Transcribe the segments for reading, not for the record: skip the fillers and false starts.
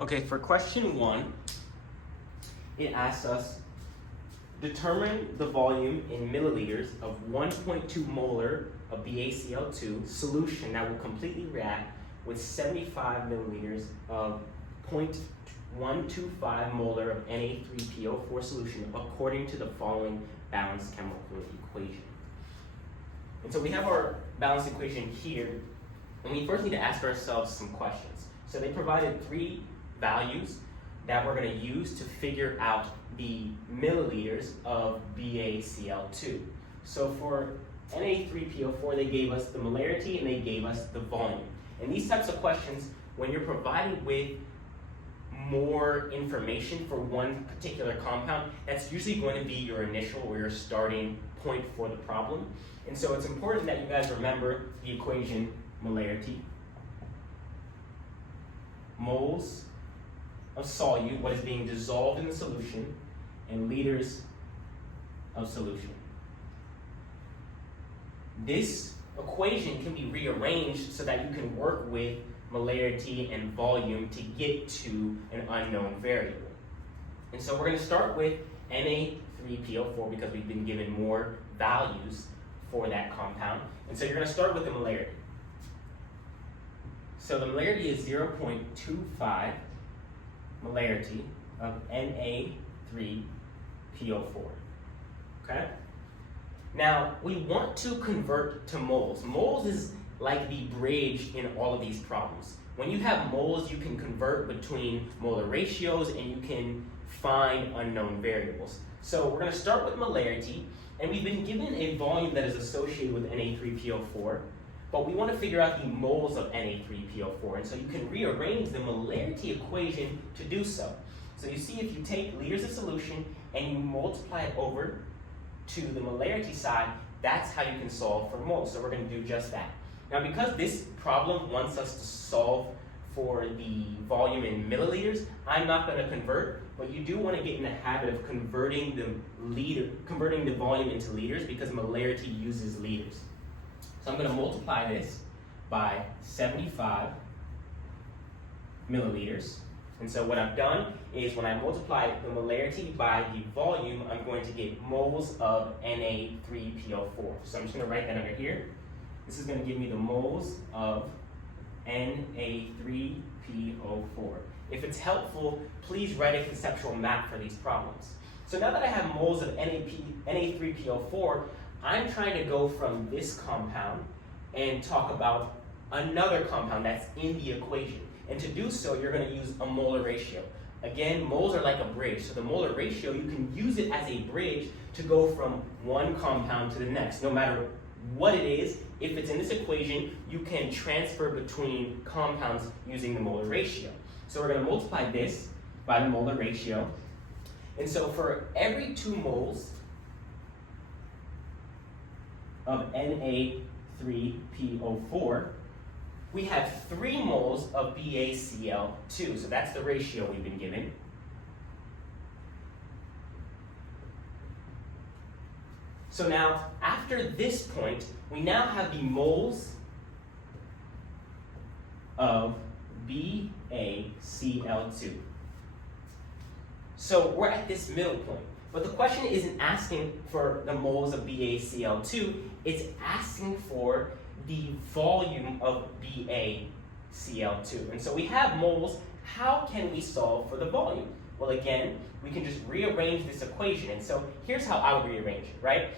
Okay, for question 1, it asks us, determine the volume in milliliters of 1.2 molar of BaCl2 solution that will completely react with 75 milliliters of 0.125 molar of Na3PO4 solution according to the following balanced chemical equation. And so we have our balanced equation here, and we first need to ask ourselves some questions. So they provided 3 values that we're going to use to figure out the milliliters of BaCl2. So for Na3PO4, they gave us the molarity and they gave us the volume. And these types of questions, when you're provided with more information for one particular compound, that's usually going to be your initial or your starting point for the problem. And so it's important that you guys remember the equation molarity, moles of solute, what is being dissolved in the solution, and liters of solution. This equation can be rearranged so that you can work with molarity and volume to get to an unknown variable. And so we're going to start with Na3PO4 because we've been given more values for that compound. And so you're going to start with the molarity. So the molarity is 0.25 molarity of Na3PO4. Okay? Now, we want to convert to moles. Moles is like the bridge in all of these problems. When you have moles, you can convert between molar ratios and you can find unknown variables. So we're going to start with molarity, and we've been given a volume that is associated with Na3PO4, but we want to figure out the moles of Na3PO4, and so you can rearrange the molarity equation to do so. So you see, if you take liters of solution and you multiply it over to the molarity side, that's how you can solve for moles. So we're going to do just that. Now, because this problem wants us to solve for the volume in milliliters, I'm not going to convert, but you do want to get in the habit of converting the volume into liters because molarity uses liters. So I'm going to multiply this by 75 milliliters. And so what I've done is when I multiply the molarity by the volume, I'm going to get moles of Na3PO4. So I'm just going to write that under here. This is going to give me the moles of Na3PO4. If it's helpful, please write a conceptual map for these problems. So now that I have moles of Na3PO4, I'm trying to go from this compound and talk about another compound that's in the equation. And to do so, you're going to use a molar ratio. Again, moles are like a bridge. So the molar ratio, you can use it as a bridge to go from one compound to the next. No matter what it is, if it's in this equation, you can transfer between compounds using the molar ratio. So we're going to multiply this by the molar ratio. And so for every 2 moles of Na3PO4, we have 3 moles of BaCl2. So that's the ratio we've been given. So now, after this point, we now have the moles of BaCl2. So we're at this middle point. But the question isn't asking for the moles of BaCl2, it's asking for the volume of BaCl2. And so we have moles. How can we solve for the volume? Well, again, we can just rearrange this equation. And so here's how I would rearrange it, right?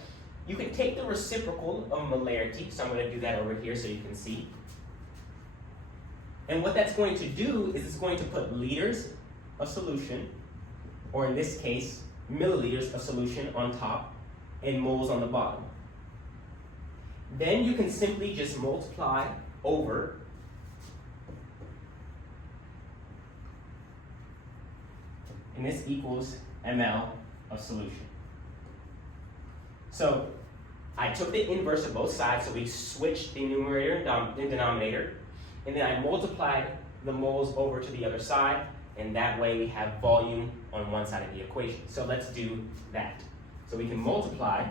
You can take the reciprocal of molarity. So I'm going to do that over here so you can see. And what that's going to do is it's going to put liters of solution, or in this case, milliliters of solution on top and moles on the bottom. Then you can simply just multiply over and this equals ml of solution. So I took the inverse of both sides, so we switched the numerator and denominator, and then I multiplied the moles over to the other side, and that way we have volume on one side of the equation. So let's do that. So we can multiply.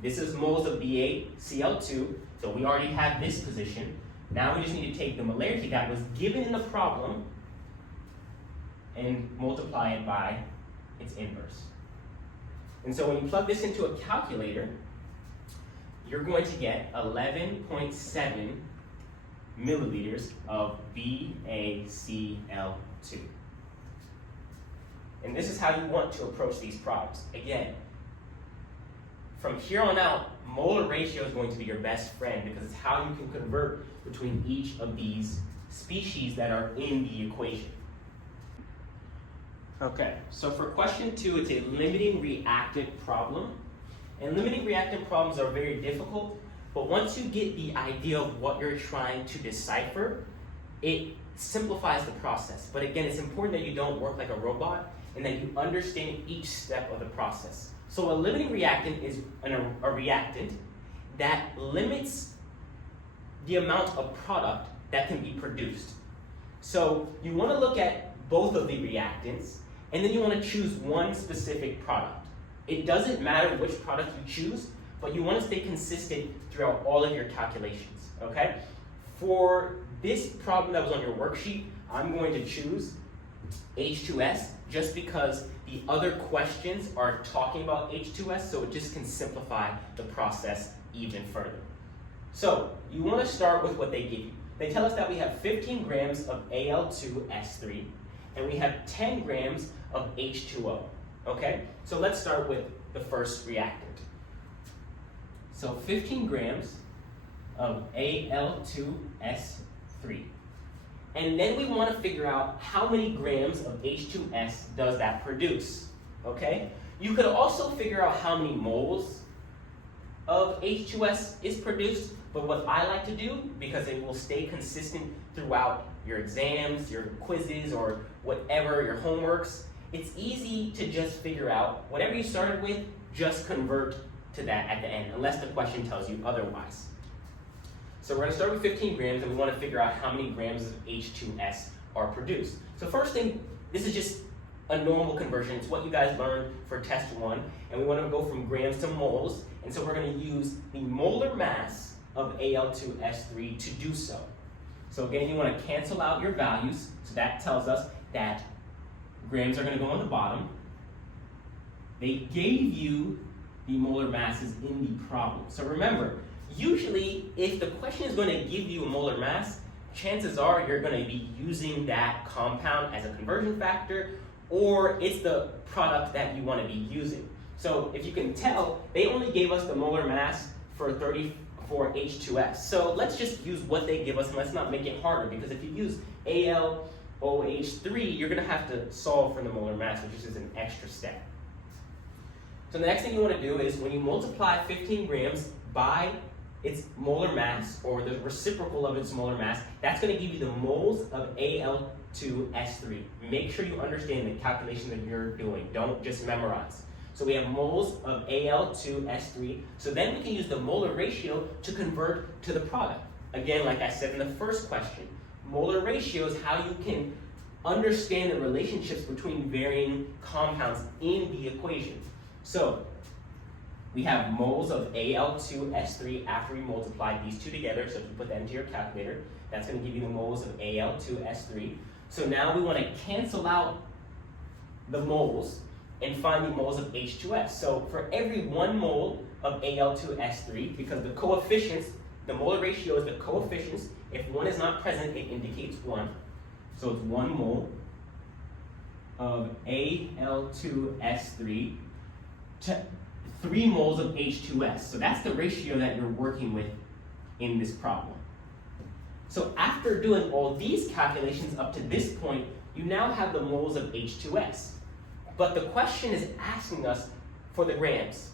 This is moles of BaCl2, so we already have this position. Now we just need to take the molarity that was given in the problem and multiply it by its inverse. And so when you plug this into a calculator, you're going to get 11.7 milliliters of BaCl2. And this is how you want to approach these problems. Again, from here on out, molar ratio is going to be your best friend because it's how you can convert between each of these species that are in the equation. Okay, so for question 2, it's a limiting reactant problem. And limiting reactant problems are very difficult, but once you get the idea of what you're trying to decipher, it simplifies the process. But again, it's important that you don't work like a robot and that you understand each step of the process. So a limiting reactant is a reactant that limits the amount of product that can be produced. So you want to look at both of the reactants, and then you want to choose one specific product. It doesn't matter which product you choose, but you want to stay consistent throughout all of your calculations, okay? For this problem that was on your worksheet, I'm going to choose H2S just because the other questions are talking about H2S, so it just can simplify the process even further. So you want to start with what they give you. They tell us that we have 15 grams of Al2S3, and we have 10 grams of H2O, okay? So let's start with the first reactant. So 15 grams of Al2S3. And then we want to figure out how many grams of H2S does that produce, okay? You could also figure out how many moles of H2S is produced, but what I like to do, because it will stay consistent throughout your exams, your quizzes, or whatever, your homeworks, it's easy to just figure out whatever you started with, just convert to that at the end, unless the question tells you otherwise. So we're going to start with 15 grams, and we want to figure out how many grams of H2S are produced. So first thing, this is just a normal conversion. It's what you guys learned for test 1, and we want to go from grams to moles, and so we're going to use the molar mass of Al2S3 to do so. So again, you want to cancel out your values, so that tells us that grams are going to go on the bottom. They gave you the molar masses in the problem. So remember, usually if the question is going to give you a molar mass, chances are you're going to be using that compound as a conversion factor, or it's the product that you want to be using. So if you can tell, they only gave us the molar mass for H2S. So let's just use what they give us and let's not make it harder, because if you use AlOH3, you're going to have to solve for the molar mass, which is an extra step. So the next thing you want to do is when you multiply 15 grams by its molar mass, or the reciprocal of its molar mass, that's going to give you the moles of Al2S3. Make sure you understand the calculation that you're doing. Don't just memorize. So we have moles of Al2S3. So then we can use the molar ratio to convert to the product. Again, like I said in the first question, molar ratio is how you can understand the relationships between varying compounds in the equation. So we have moles of Al2S3 after we multiply these two together. So if you put that into your calculator, that's going to give you the moles of Al2S3. So now we want to cancel out the moles and find the moles of H2S. So for every 1 mole of Al2S3, because the coefficients, the molar ratio is the coefficients. If 1 is not present, it indicates 1. So it's 1 mole of Al2S3 to 3 moles of H2S. So that's the ratio that you're working with in this problem. So after doing all these calculations up to this point, you now have the moles of H2S. But the question is asking us for the grams,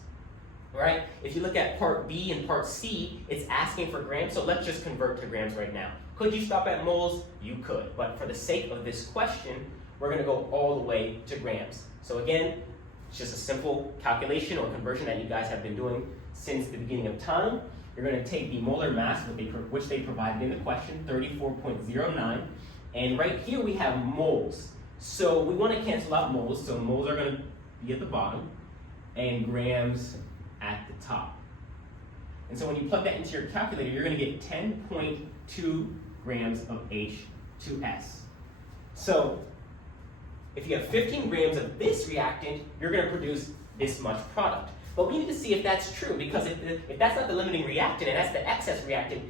right? If you look at part B and part C, it's asking for grams, so let's just convert to grams right now. Could you stop at moles? You could, but for the sake of this question, we're gonna go all the way to grams. So again, it's just a simple calculation or conversion that you guys have been doing since the beginning of time. You're going to take the molar mass, which they provided in the question, 34.09, and right here we have moles. So we want to cancel out moles, so moles are going to be at the bottom, and grams at the top. And so when you plug that into your calculator, you're going to get 10.2 grams of H2S. So If you have 15 grams of this reactant, you're going to produce this much product. But we need to see if that's true, because if that's not the limiting reactant and that's the excess reactant,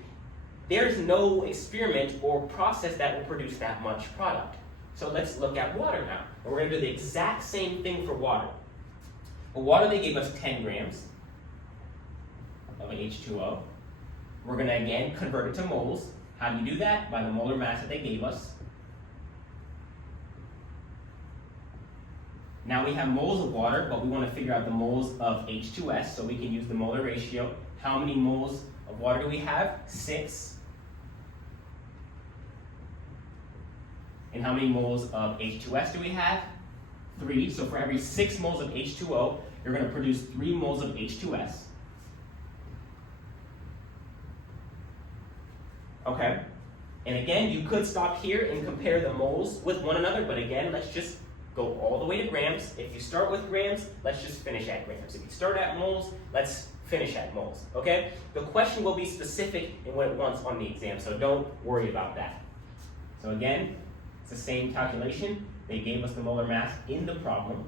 there's no experiment or process that will produce that much product. So let's look at water now. And we're going to do the exact same thing for water. For water, they gave us 10 grams of an H2O. We're going to again convert it to moles. How do you do that? By the molar mass that they gave us. Now we have moles of water, but we want to figure out the moles of H2S, so we can use the molar ratio. How many moles of water do we have? 6. And how many moles of H2S do we have? 3. So for every 6 moles of H2O, you're going to produce 3 moles of H2S. Okay. And again, you could stop here and compare the moles with one another, but again, let's just go all the way to grams. If you start with grams, let's just finish at grams. If you start at moles, let's finish at moles, okay? The question will be specific in what it wants on the exam, so don't worry about that. So again, it's the same calculation. They gave us the molar mass in the problem,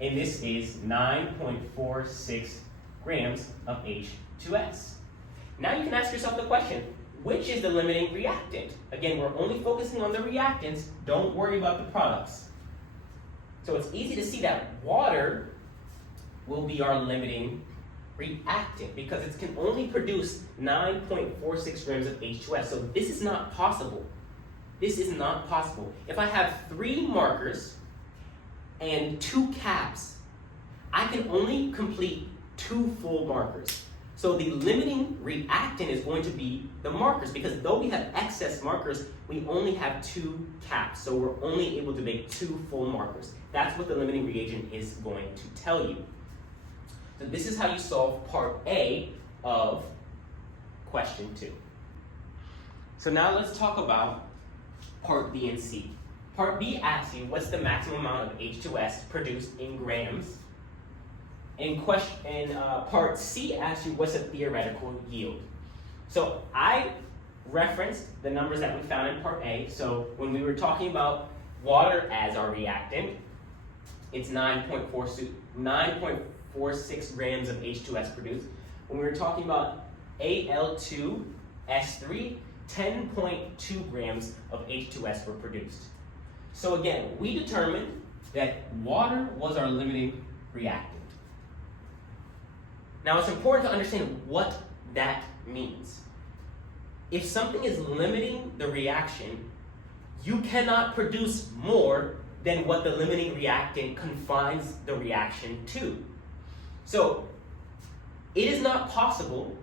and this is 9.46 grams of H2S. Now you can ask yourself the question, which is the limiting reactant? Again, we're only focusing on the reactants. Don't worry about the products. So it's easy to see that water will be our limiting reactant because it can only produce 9.46 grams of H2S. So this is not possible. This is not possible. If I have 3 markers and 2 caps, I can only complete 2 full markers. So the limiting reactant is going to be the markers, because though we have excess markers, we only have 2 caps. So we're only able to make 2 full markers. That's what the limiting reagent is going to tell you. So this is how you solve part A of question 2. So now let's talk about part B and C. Part B asks you what's the maximum amount of H2S produced in grams. And part C asks you what's a theoretical yield. So I referenced the numbers that we found in part A. So when we were talking about water as our reactant, it's 9.46 grams of H2S produced. When we were talking about Al2S3, 10.2 grams of H2S were produced. So again, we determined that water was our limiting reactant. Now it's important to understand what that means. If something is limiting the reaction, you cannot produce more than what the limiting reactant confines the reaction to. So it is not possible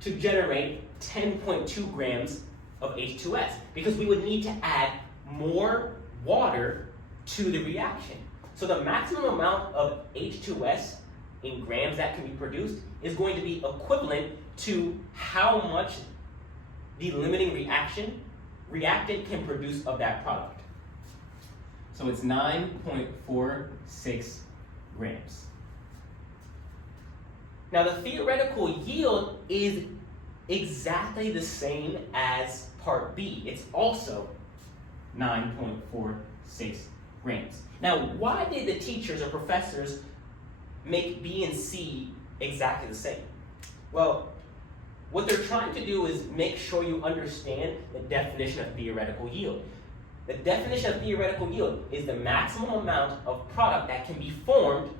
to generate 10.2 grams of H2S because we would need to add more water to the reaction. So the maximum amount of H2S in grams that can be produced is going to be equivalent to how much the limiting reactant can produce of that product. So it's 9.46 grams. Now the theoretical yield is exactly the same as part B. It's also 9.46 grams. Now, why did the teachers or professors make B and C exactly the same? Well, what they're trying to do is make sure you understand the definition of theoretical yield. The definition of theoretical yield is the maximum amount of product that can be formed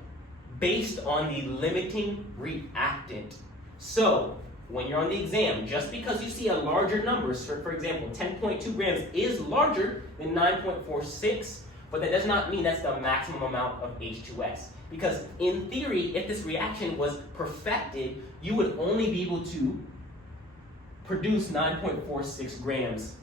based on the limiting reactant. So, when you're on the exam, just because you see a larger number, for example, 10.2 grams is larger than 9.46, but that does not mean that's the maximum amount of H2S. Because in theory, if this reaction was perfected, you would only be able to produce 9.46 grams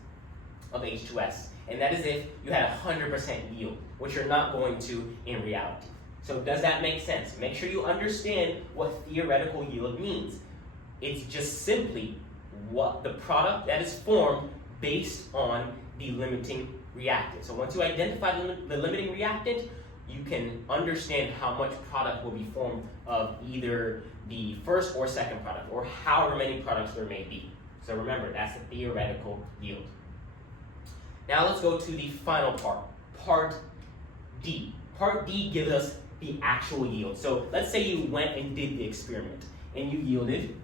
of H2S. And that is if you had 100% yield, which you're not going to in reality. So does that make sense? Make sure you understand what theoretical yield means. It's just simply what the product that is formed based on the limiting reactant. So once you identify the limiting reactant, you can understand how much product will be formed of either the first or second product, or however many products there may be. So remember, that's the theoretical yield. Now let's go to the final part, part D. Part D gives us the actual yield. So let's say you went and did the experiment and you yielded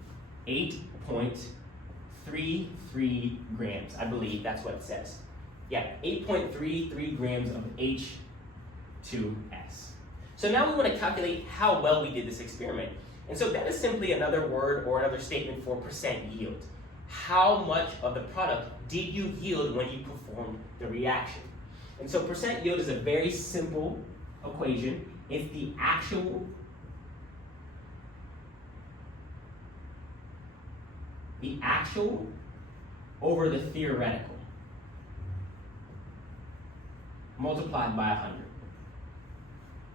8.33 grams. I believe that's what it says. Yeah, 8.33 grams of H2S. So now we want to calculate how well we did this experiment. And so that is simply another word or another statement for percent yield. How much of the product did you yield when you performed the reaction? And so percent yield is a very simple equation. It's the actual over the theoretical multiplied by 100.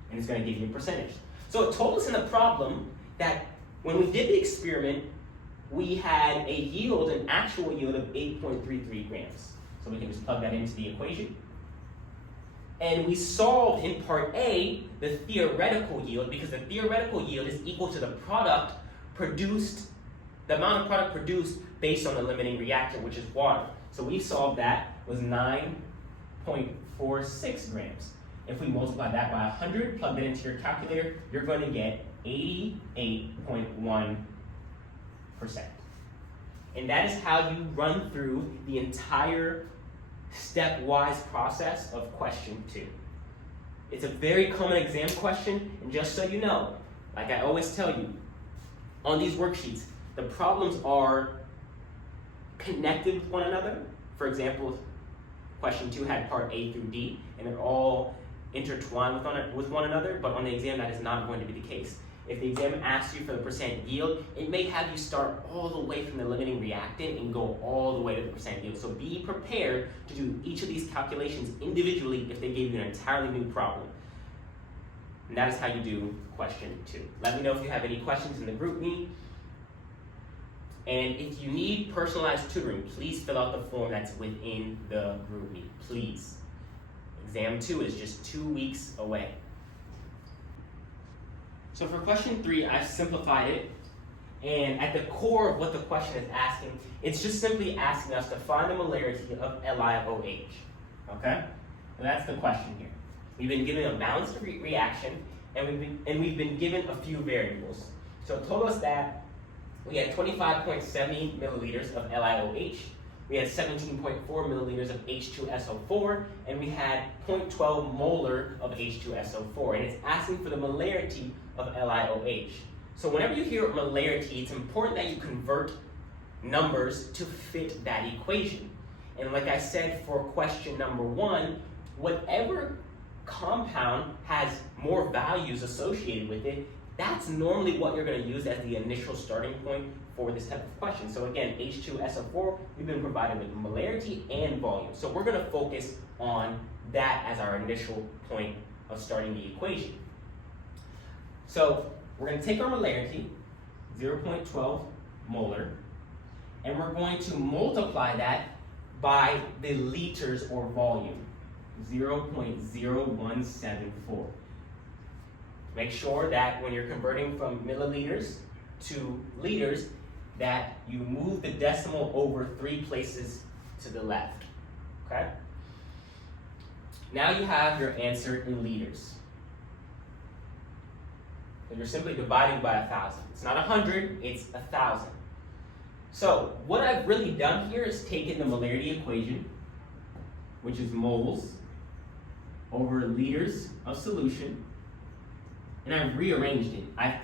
And it's going to give you a percentage. So it told us in the problem that when we did the experiment, we had a yield, an actual yield of 8.33 grams. So we can just plug that into the equation. And we solved in part A the theoretical yield, because the theoretical yield is equal to the product produced, the amount of product produced based on the limiting reactant, which is water. So we solved that was 9.46 grams. If we multiply that by 100, plug that into your calculator, you're going to get 88.1%. And that is how you run through the entire stepwise process of question 2. It's a very common exam question, and just so you know, like I always tell you, on these worksheets, the problems are connected with one another. For example, question 2 had part A through D, and they're all intertwined with one another, but on the exam that is not going to be the case. If the exam asks you for the percent yield, it may have you start all the way from the limiting reactant and go all the way to the percent yield. So be prepared to do each of these calculations individually if they gave you an entirely new problem. And that is how you do question 2. Let me know if you have any questions in the group me. And if you need personalized tutoring, please fill out the form that's within the group me, please. Exam 2 is just 2 weeks away. So for question 3, I've simplified it, and at the core of what the question is asking, it's just simply asking us to find the molarity of LiOH, okay? And that's the question here. We've been given a balanced reaction, and we've been given a few variables. So it told us that we had 25.70 milliliters of LiOH, we had 17.4 milliliters of H2SO4, and we had 0.12 molar of H2SO4, and it's asking for the molarity of LiOH. So whenever you hear molarity, it's important that you convert numbers to fit that equation. And like I said for question number 1, whatever compound has more values associated with it, that's normally what you're going to use as the initial starting point for this type of question. So again, H2SO4, we've been provided with molarity and volume. So we're going to focus on that as our initial point of starting the equation. So we're going to take our molarity, 0.12 molar, and we're going to multiply that by the liters or volume, 0.0174. Make sure that when you're converting from milliliters to liters, that you move the decimal over 3 places to the left, okay? Now you have your answer in liters. So you're simply dividing by 1,000. It's not 100, it's 1,000. So what I've really done here is taken the molarity equation, which is moles over liters of solution, and I've rearranged it. I've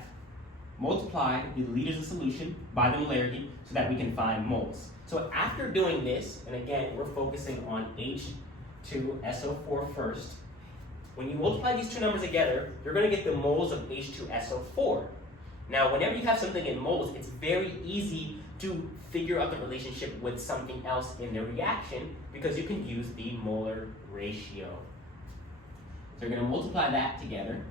multiplied the liters of solution by the molarity so that we can find moles. So after doing this, and again, we're focusing on H2SO4 first, when you multiply these two numbers together, you're going to get the moles of H2SO4. Now, whenever you have something in moles, it's very easy to figure out the relationship with something else in the reaction because you can use the molar ratio. So you're going to multiply that together,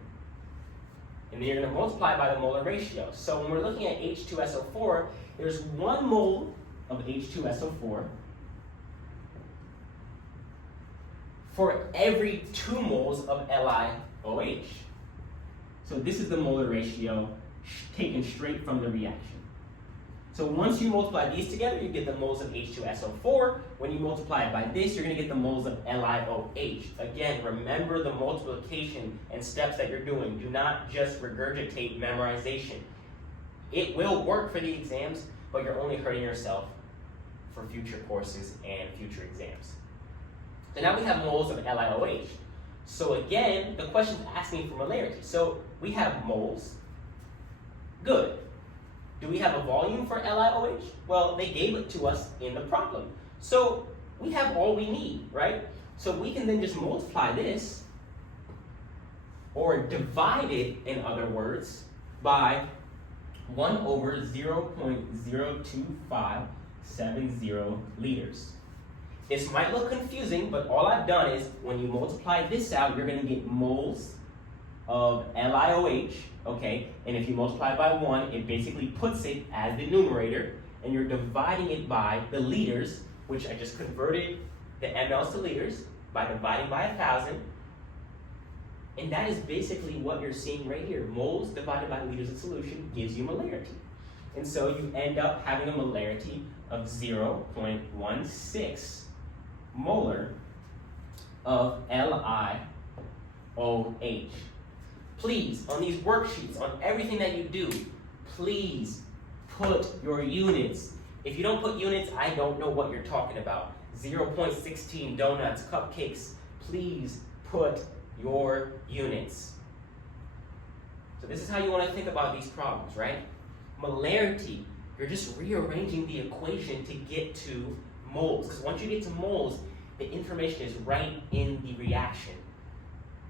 and then you're going to multiply by the molar ratio. So when we're looking at H2SO4, there's 1 mole of H2SO4 for every 2 moles of LiOH. So this is the molar ratio taken straight from the reaction. So once you multiply these together, you get the moles of H2SO4. When you multiply it by this, you're going to get the moles of LiOH. Again, remember the multiplication and steps that you're doing. Do not just regurgitate memorization. It will work for the exams, but you're only hurting yourself for future courses and future exams. So now we have moles of LiOH. So again, the question is asking for molarity. So we have moles. Good. Do we have a volume for LiOH? Well, they gave it to us in the problem. So we have all we need, right? So we can then just multiply this, or divide it, in other words, by 1 over 0.02570 liters. This might look confusing, but all I've done is, when you multiply this out, you're going to get moles of LiOH, okay? And if you multiply by 1, it basically puts it as the numerator, and you're dividing it by the liters, which I just converted the mLs to liters by dividing by 1,000. And that is basically what you're seeing right here. Moles divided by liters of solution gives you molarity. And so you end up having a molarity of 0.16 molar of LiOH. Please, on these worksheets, on everything that you do, please put your units. If you don't put units, I don't know what you're talking about. 0.16 donuts, cupcakes, please put your units. So this is how you want to think about these problems, right? Molarity, you're just rearranging the equation to get to moles. Because once you get to moles, the information is right in the reaction.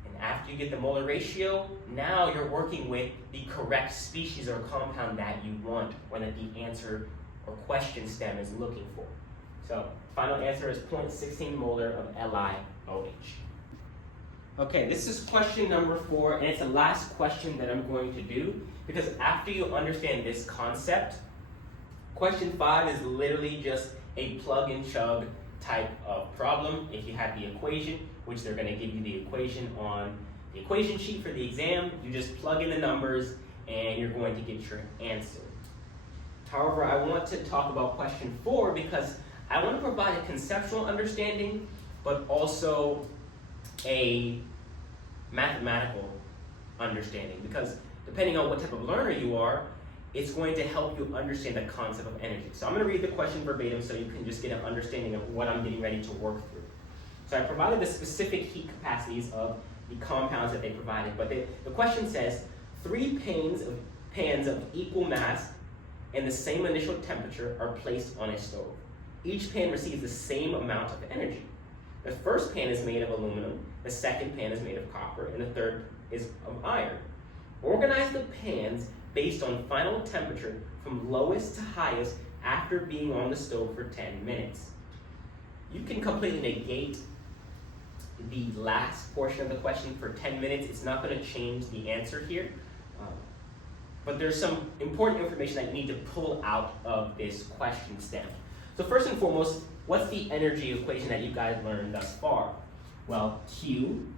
And after you get the molar ratio, now you're working with the correct species or compound that you want, or that the answer or question stem is looking for. So final answer is 0.16 molar of LiOH. Okay, this is question number 4, and it's the last question that I'm going to do, because after you understand this concept, question 5 is literally just a plug and chug type of problem. If you have the equation, which they're going to give you the equation on the equation sheet for the exam, you just plug in the numbers and you're going to get your answer. However, I want to talk about question 4 because I want to provide a conceptual understanding, but also a mathematical understanding, because depending on what type of learner you are, it's going to help you understand the concept of energy. So I'm going to read the question verbatim so you can just get an understanding of what I'm getting ready to work through. So I provided the specific heat capacities of the compounds that they provided, but the question says 3 pans of equal mass and the same initial temperature are placed on a stove. Each pan receives the same amount of energy. The first pan is made of aluminum, the second pan is made of copper, and the third is of iron. Organize the pans based on final temperature from lowest to highest after being on the stove for 10 minutes. You can completely negate the last portion of the question for 10 minutes. It's not going to change the answer here. But there's some important information that you need to pull out of this question stem. So first and foremost, what's the energy equation that you guys learned thus far? Well, Q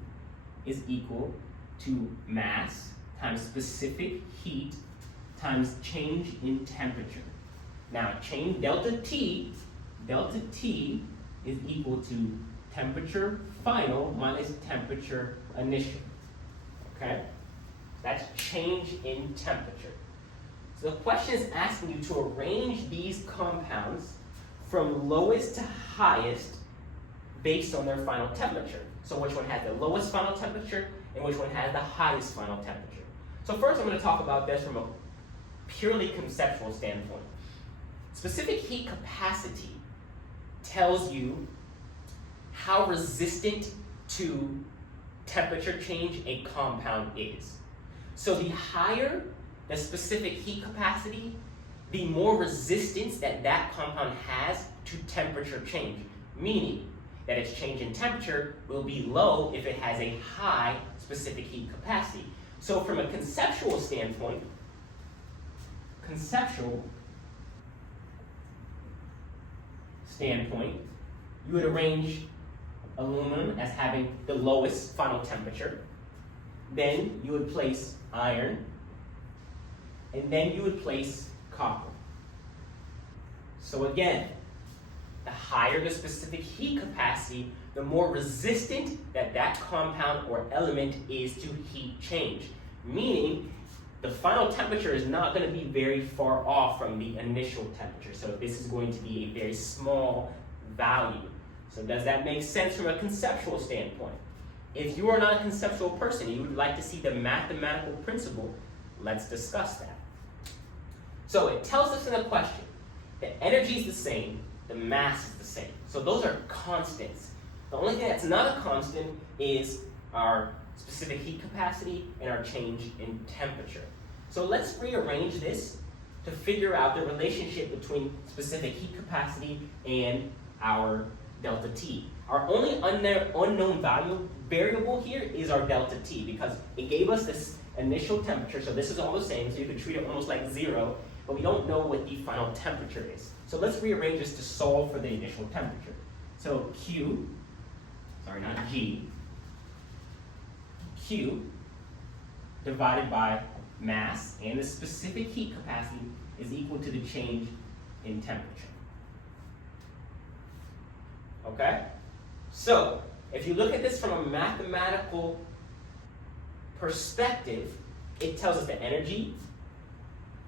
is equal to mass times specific heat times change in temperature. Now, change delta T is equal to temperature final minus temperature initial. Okay? That's change in temperature. So the question is asking you to arrange these compounds from lowest to highest based on their final temperature. So which one has the lowest final temperature and which one has the highest final temperature. So first I'm going to talk about this from a purely conceptual standpoint. Specific heat capacity tells you how resistant to temperature change a compound is. So the higher the specific heat capacity, the more resistance that that compound has to temperature change, meaning that its change in temperature will be low if it has a high specific heat capacity. So from a conceptual standpoint, you would arrange aluminum as having the lowest final temperature. Then you would place iron, and then you would place copper. So again, the higher the specific heat capacity, the more resistant that compound or element is to heat change. Meaning, the final temperature is not going to be very far off from the initial temperature. So this is going to be a very small value. So does that make sense from a conceptual standpoint? If you are not a conceptual person, you would like to see the mathematical principle, let's discuss that. So it tells us in the question, the energy is the same, the mass is the same. So those are constants. The only thing that's not a constant is our specific heat capacity and our change in temperature. So let's rearrange this to figure out the relationship between specific heat capacity and our delta T. Our only unknown variable here is our delta T, because it gave us this initial temperature, so this is all the same, so you can treat it almost like 0, but we don't know what the final temperature is. So let's rearrange this to solve for the initial temperature. So Q divided by mass and the specific heat capacity is equal to the change in temperature. Okay? So, if you look at this from a mathematical perspective, it tells us that energy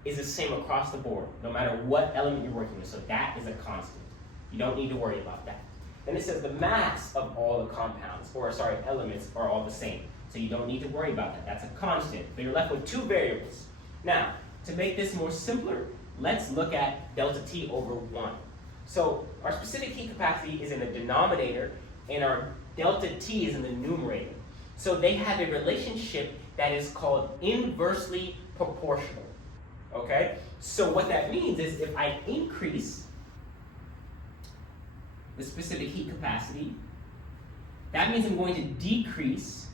is the same across the board, no matter what element you're working with. So that is a constant. You don't need to worry about that. Then it says the mass of all the elements are all the same. So you don't need to worry about that. That's a constant. But you're left with two variables. Now, to make this more simpler, let's look at delta T over 1. So our specific heat capacity is in the denominator, and our delta T is in the numerator. So they have a relationship that is called inversely proportional. Okay? So what that means is if I increase the specific heat capacity, that means I'm going to decrease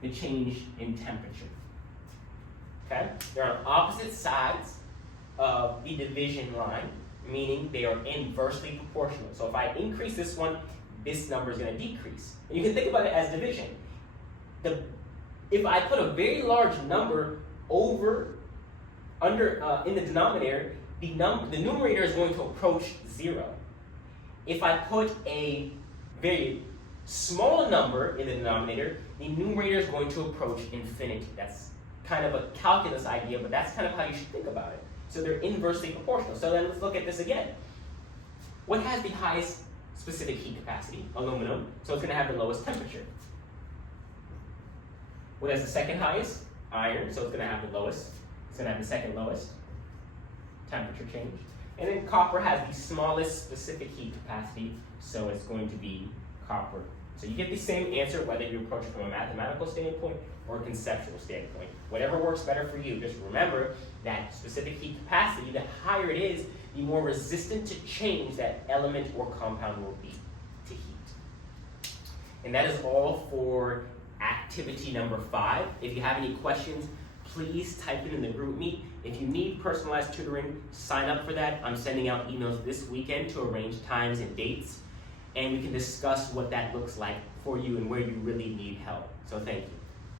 the change in temperature. Okay? They're on opposite sides of the division line, meaning they are inversely proportional. So if I increase this one, this number is going to decrease. And you can think about it as division. If I put a very large number in the denominator, the numerator is going to approach 0. If I put a very small number in the denominator, the numerator is going to approach infinity. That's kind of a calculus idea, but that's kind of how you should think about it. So they're inversely proportional. So then let's look at this again. What has the highest specific heat capacity? Aluminum. So it's going to have the lowest temperature. What has the second highest? Iron. So it's going to have the lowest. It's going to have the second lowest temperature change. And then copper has the smallest specific heat capacity, so it's going to be copper. So you get the same answer whether you approach it from a mathematical standpoint or a conceptual standpoint. Whatever works better for you. Just remember that specific heat capacity, the higher it is, the more resistant to change that element or compound will be to heat. And that is all for activity number 5. If you have any questions, please type it in the group meet. If you need personalized tutoring, sign up for that. I'm sending out emails this weekend to arrange times and dates, and we can discuss what that looks like for you and where you really need help. So thank you.